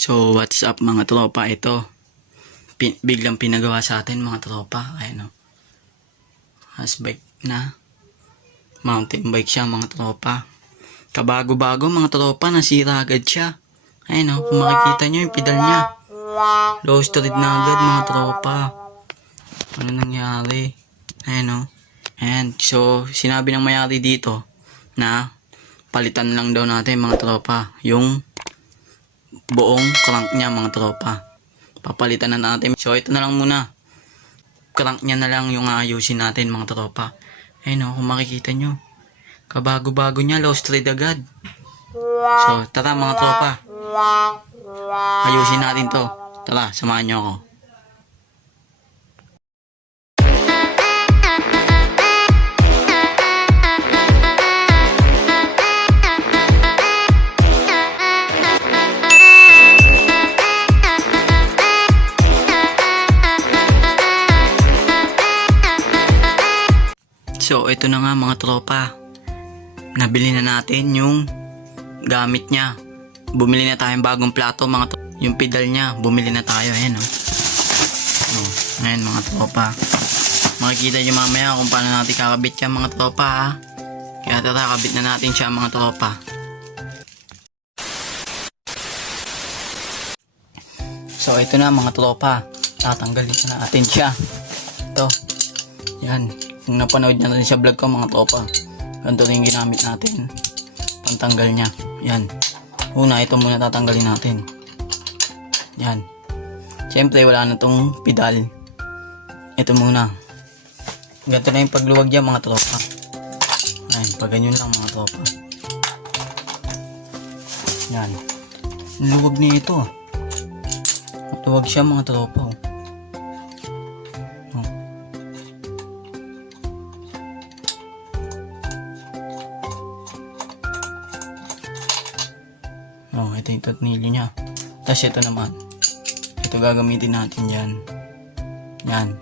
So what's up mga tropa, ito biglang pinagawa sa atin mga tropa. Ayun o, hasbike na, mountain bike siya mga tropa. Kabago-bago mga tropa, nasira agad siya. Ayun o, kung makikita nyo yung pedal nya, low street na agad mga tropa. Ano nangyari? Ayun o. And so sinabi ng mayari dito na palitan lang daw natin mga tropa yung buong crank niya mga tropa. Papalitan na natin. So ito na lang muna, crank niya na lang yung ayusin natin mga tropa. Ayun o, kung makikita nyo, kabago-bago niya, low street agad. So tara mga tropa, ayusin natin to. Tara, samahan nyo ako. So ito na nga mga tropa, nabili na natin yung gamit niya. Bumili na tayong bagong plato mga tropa. Yung pedal niya, bumili na tayo. Ayan o. Ayan mga tropa, makikita nyo mamaya kung paano natin kakabit yan mga tropa ha. Kaya tara, kabit na natin siya mga tropa. So ito na mga tropa, tatanggalin na natin siya. Ito, yan. Kung napanood nyo natin sa vlog ko mga tropa, ganito na yung ginamit natin pantanggal nya. Yan, una ito muna tatanggalin natin. Yan, syempre wala na tong pedal. Ito muna, ganito na yung pagluwag niya mga tropa. Ayan, pag ganyan lang mga tropa. Yan, luwag niya ito. Luwag siya mga tropa. Ito yung tornilyo nya. Tapos ito naman, ito gagamitin natin yan. Yan,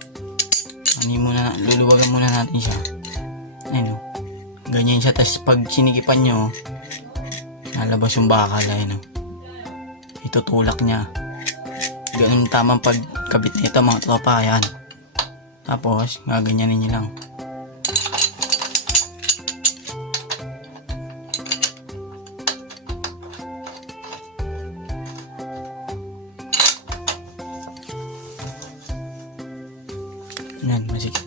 luluwagan muna natin siya. Ayun o, ganyan siya. Tapos pag sinigipan nyo, lalabas yung bakal. Ayun o, itutulak nya. Ganun tamang pagkabit nito mga tropa. Ayan, tapos gaganyanin nyo lang. Yan, masikip.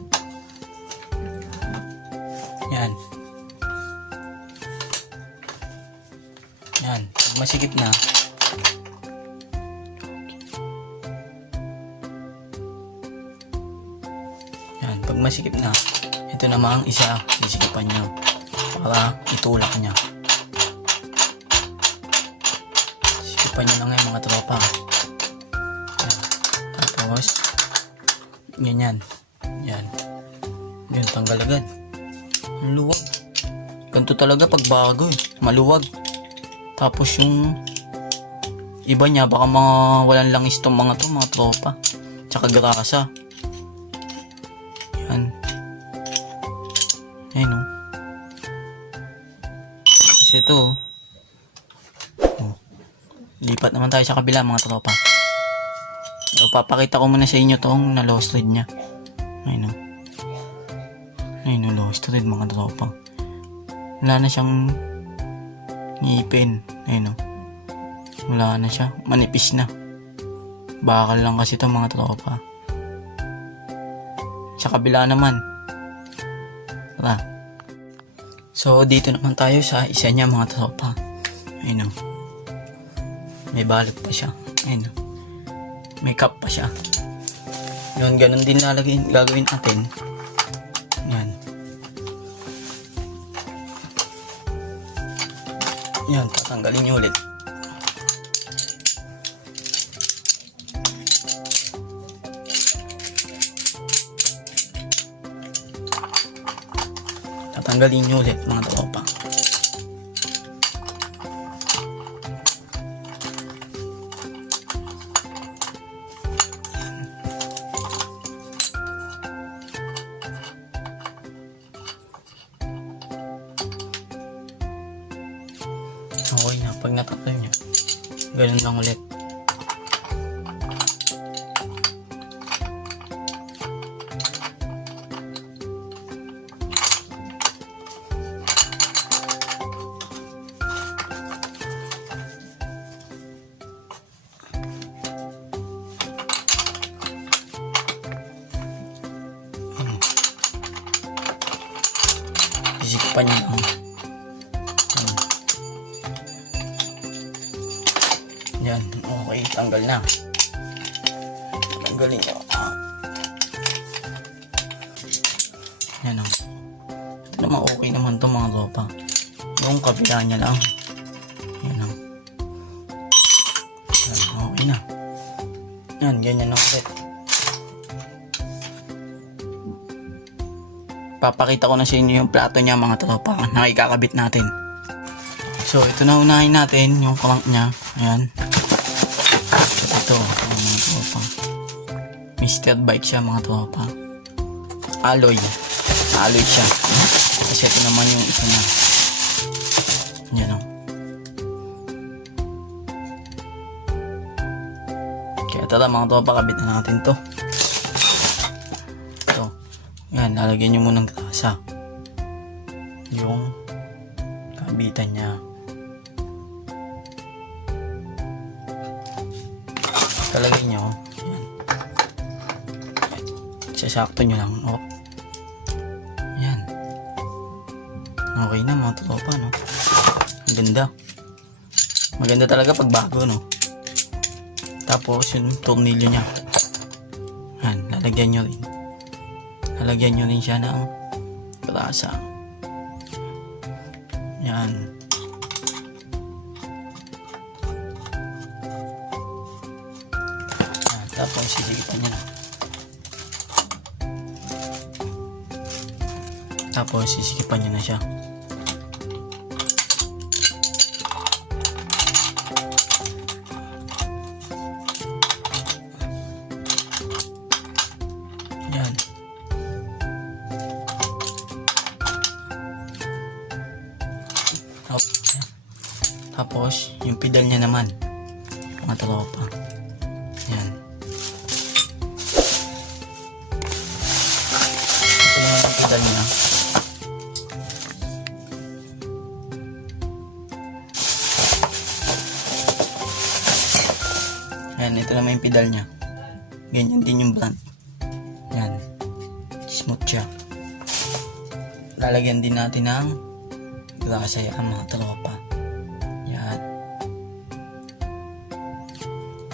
Yan. Yan, pag masikip na, yan, pag masikip na, ito namang isa, sisikipan nyo para itulak nya. Sikipan nyo lang yung mga tropa. Yan. Tapos ganyan. Yan. Yan, tanggal agad. Ang luwag. Ganito talaga pag bago eh. Maluwag. Tapos yung iba niya, baka mga walang langis tong mga to, mga tropa. Tsaka grasa. Yan. Ayan o. Kasi ito oh. Lipat naman tayo sa kabila mga tropa. So, papakita ko muna sa inyo tong na low street nya. Ayun o. Ayun o, low street mga tropa. Wala na siyang ngipin. Ayun o. Wala na siya. Manipis na. Bakal lang kasi ito mga tropa. Sa kabila naman. Tara. So dito naman tayo sa isa niya mga tropa. Ayun o. May balot pa siya. Ayun o. May cup pa siya. Yun, ganun din gagawin natin. Yan. Yan, tatanggalin nyo ulit. Tatanggalin nyo ulit mga tropa. Okay na, pag natakal nyo, ganun lang ulit. Sikipan nyo lang. Yan. Okay, tanggal na. Tanggalin nyo. Yan o. Ito naman okay naman to mga tropa. Yung kabila niya lang. Yan o. Yan, okay na. Yan, ganyan lang ulit. Papakita ko na sa inyo yung plato niya mga tropa na ikakabit natin. So ito na, unahin natin yung crank niya. Ayan. Ito mga tropa. Mr. Bike siya mga tropa. Alloy. Alloy siya. Kasi ito naman yung isa niya. Yan o. Kaya tara mga tropa, kabit na natin to. Ito. Yan, lalagyan nyo munang grasa. Yung kabitan niya. Talagay nyo. Yan. Sasakto nyo lang. Oh. Yan. Okay na mga tropa, no? Ang ganda. Maganda talaga pag bago, no? Tapos yung tornilyo niya. Yan. Lalagyan nyo rin. Lalagyan nyo rin siya ng grasa. Yan. Tapos sisigipan niya na. Tapos sisigipan niya na siya. Yan. Tapos yung pedal niya naman mga tropa. Yan. Ito naman yung pedal niya. Yan, ito naman yung pedal niya. Ganyan din yung brand. Yan. Smooth siya. Lalagyan din natin ng grasa yan mga tropa. Yan.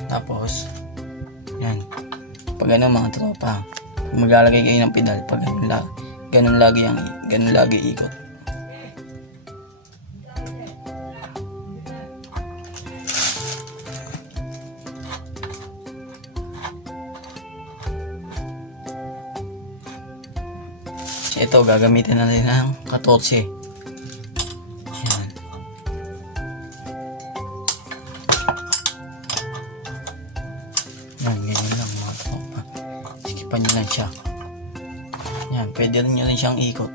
Tapos, yan. Pag ano mga tropa, kung maglalagay kayo ng pedal, pag ganun lagi ikot. Ito, gagamitin natin ng 14. Yan. Yan, ganyan lang mga tropa. Sikipan nyo lang siya. Yan, pwede rin nyo rin siyang ikot.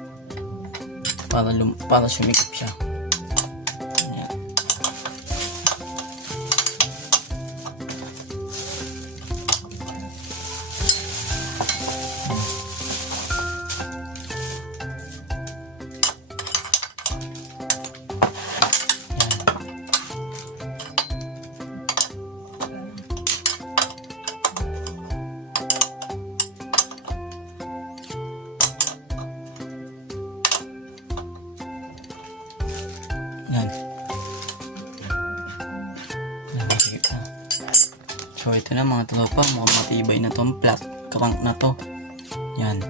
Para sumikip siya. Yan. Yan. Sige pa. So ito na mga tropa, mukhang matibay na tong flat crank na to. Yan.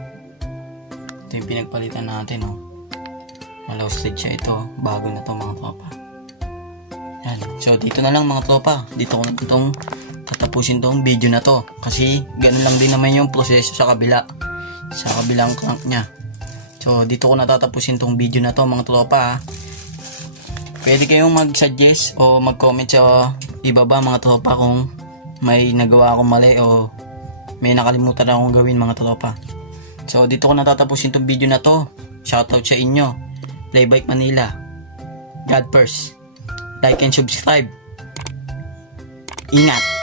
Ito yung pinagpalitan natin, oh. Malaw slid siya ito. Bago na to mga tropa. Yan. So dito na lang mga tropa. Dito ko na itong tatapusin tong video na to. Kasi ganun lang din naman yung proseso sa kabila. Sa kabilang crank nya. So dito ko na tatapusin tong video na to mga tropa, ha. Pwede kayong mag-suggest o mag-comment sa ibaba mga tropa kung may nagawa akong mali o may nakalimutan akong gawin mga tropa. So dito ko natatapusin itong video na to. Shoutout sa inyo. Playbike Manila. God first. Like and subscribe. Ingat.